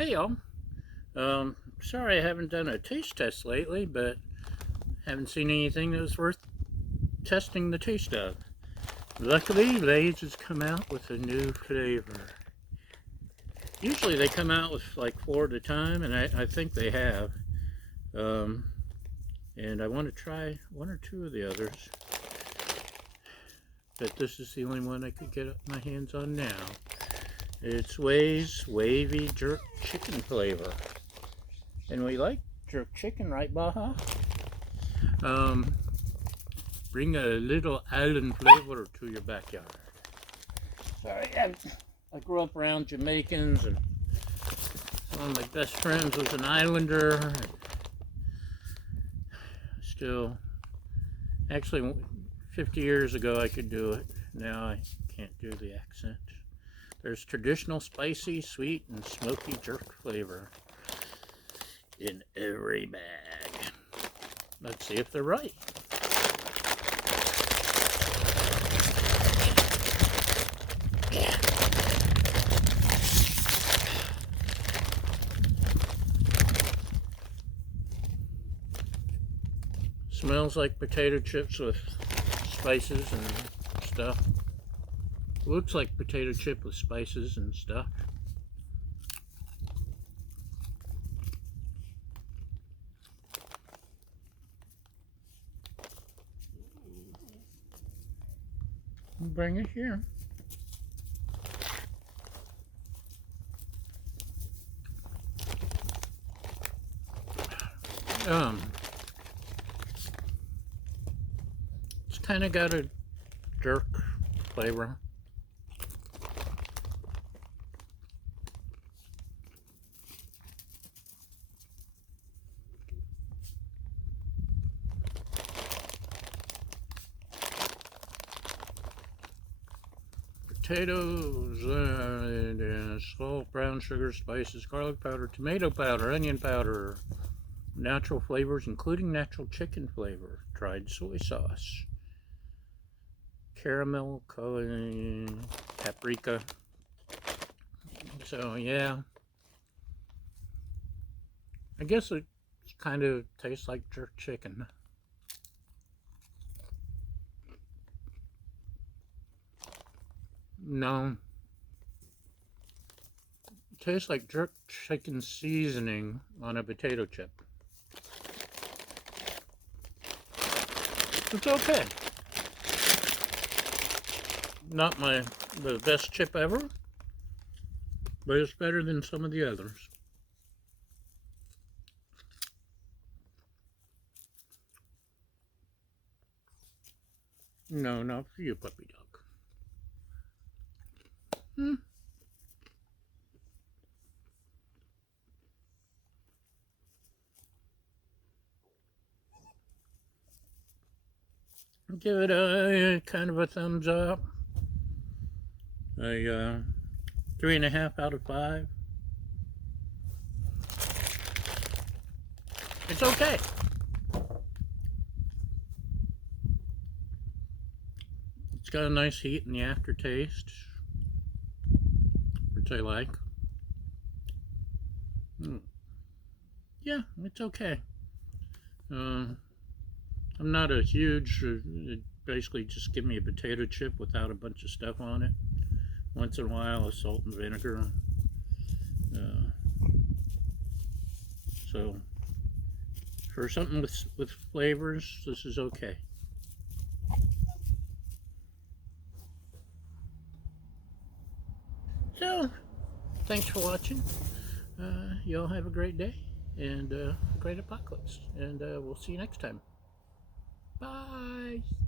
Hey y'all. Sorry I haven't done a taste test lately, but haven't seen anything that was worth testing the taste of. Luckily, Lay's has come out with a new flavor. Usually they come out with like 4 at a time, and I think they have. Um, and I want to try 1 or 2 of the others. But this is the only one I could get my hands on now. It's Wave's Wavy Jerk Chicken flavor. And we like jerk chicken, right, Baja? Bring a little island flavor to your backyard. Sorry, I grew up around Jamaicans, and one of my best friends was an islander. And still, actually, 50 years ago I could do it. Now I can't do the accent. There's traditional spicy, sweet, and smoky jerk flavor in every bag. Let's see if they're right. Smells like potato chips with spices and stuff. Looks like potato chip with spices and stuff. Bring it here. It's kind of got a jerk flavor. Potatoes, salt, brown sugar, spices, garlic powder, tomato powder, onion powder, natural flavors including natural chicken flavor, dried soy sauce, caramel, coloring, paprika. So yeah, I guess it kind of tastes like jerk chicken. No, it tastes like jerk chicken seasoning on a potato chip. It's okay. Not the best chip ever, but it's better than some of the others. No, not for you, puppy dog. Give it a kind of a thumbs up. A 3.5 out of 5. It's okay. It's got a nice heat in the aftertaste, which I like. Yeah, it's okay. I'm not a huge, basically just give me a potato chip without a bunch of stuff on it. Once in a while, a salt and vinegar. So, for something with flavors, this is okay. So, thanks for watching. Y'all have a great day and a great apocalypse. And we'll see you next time. Bye.